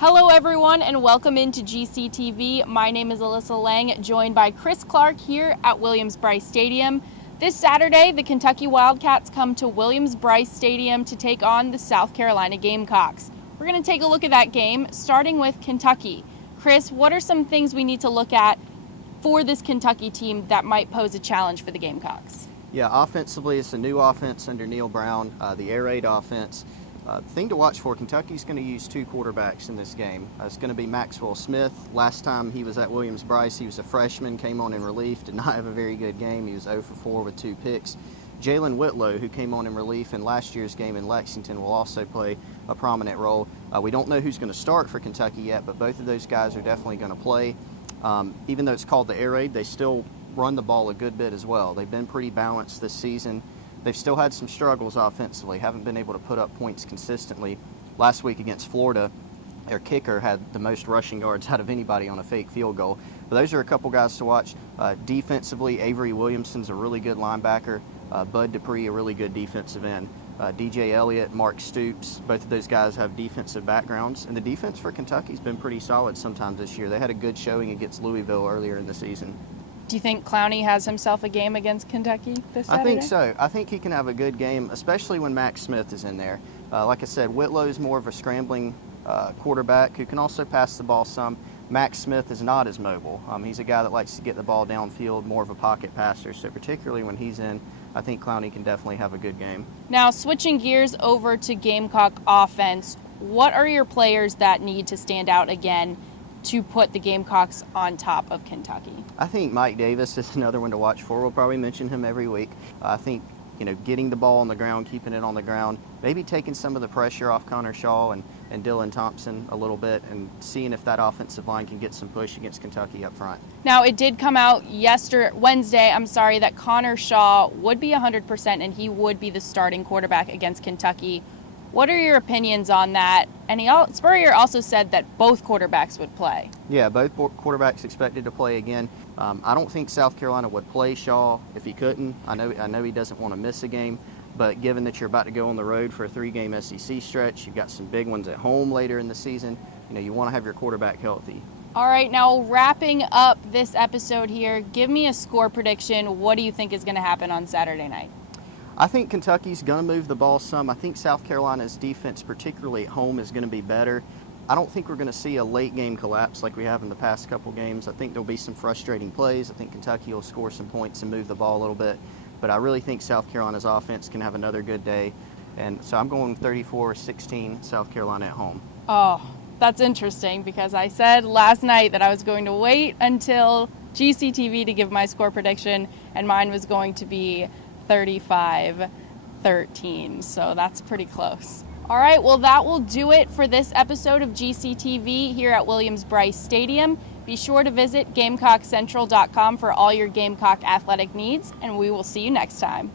Hello everyone and welcome into GCTV. My name is Alyssa Lang, joined by Chris Clark here at Williams-Brice Stadium. This Saturday, the Kentucky Wildcats come to Williams-Brice Stadium to take on the South Carolina Gamecocks. We're going to take a look at that game, starting with Kentucky. Chris, what are some things we need to look at for this Kentucky team that might pose a challenge for the Gamecocks? Yeah, offensively, it's a new offense under Neil Brown, the air raid offense. The thing to watch for, Kentucky's going to use two quarterbacks in this game. It's going to be Maxwell Smith. Last time he was at Williams-Brice, he was a freshman, came on in relief, did not have a very good game. He was 0 for 4 with 2 picks. Jalen Whitlow, who came on in relief in last year's game in Lexington, will also play a prominent role. We don't know who's going to start for Kentucky yet, but both of those guys are definitely going to play. Even though it's called the air raid, they still run the ball a good bit as well. They've been pretty balanced this season. They've still had some struggles offensively, haven't been able to put up points consistently. Last week against Florida, their kicker had the most rushing yards out of anybody on a fake field goal. But those are a couple guys to watch. Defensively, Avery Williamson's a really good linebacker. Bud Dupree, a really good defensive end. DJ Elliott, Mark Stoops, both of those guys have defensive backgrounds. And the defense for Kentucky's been pretty solid sometimes this year. They had a good showing against Louisville earlier in the season. Do you think Clowney has himself a game against Kentucky this Saturday? I think so. I think he can have a good game, especially when Max Smith is in there. Like I said, Whitlow's more of a scrambling quarterback who can also pass the ball some. Max Smith is not as mobile. He's a guy that likes to get the ball downfield, more of a pocket passer. So particularly when he's in, I think Clowney can definitely have a good game. Now, switching gears over to Gamecock Offense, what are your players that need to stand out again to put the Gamecocks on top of Kentucky? I think Mike Davis is another one to watch for. We'll probably mention him every week. I think, getting the ball on the ground, keeping it on the ground, maybe taking some of the pressure off Connor Shaw and Dylan Thompson a little bit and seeing if that offensive line can get some push against Kentucky up front. Now, it did come out Wednesday, that Connor Shaw would be 100% and he would be the starting quarterback against Kentucky. What are your opinions on that? And Spurrier also said that both quarterbacks would play. Yeah, both quarterbacks expected to play again. I don't think South Carolina would play Shaw if he couldn't. I know he doesn't want to miss a game, but given that you're about to go on the road for a 3-game SEC stretch, you've got some big ones at home later in the season, you want to have your quarterback healthy. All right, now wrapping up this episode here, give me a score prediction. What do you think is going to happen on Saturday night? I think Kentucky's going to move the ball some. I think South Carolina's defense, particularly at home, is going to be better. I don't think we're going to see a late game collapse like we have in the past couple games. I think there'll be some frustrating plays. I think Kentucky will score some points and move the ball a little bit. But I really think South Carolina's offense can have another good day. And so I'm going 34-16 South Carolina at home. Oh, that's interesting because I said last night that I was going to wait until GCTV to give my score prediction, and mine was going to be 35-13, so that's pretty close. All right, well, that will do it for this episode of GCTV here at Williams-Brice Stadium. Be sure to visit GamecockCentral.com for all your Gamecock athletic needs, and we will see you next time.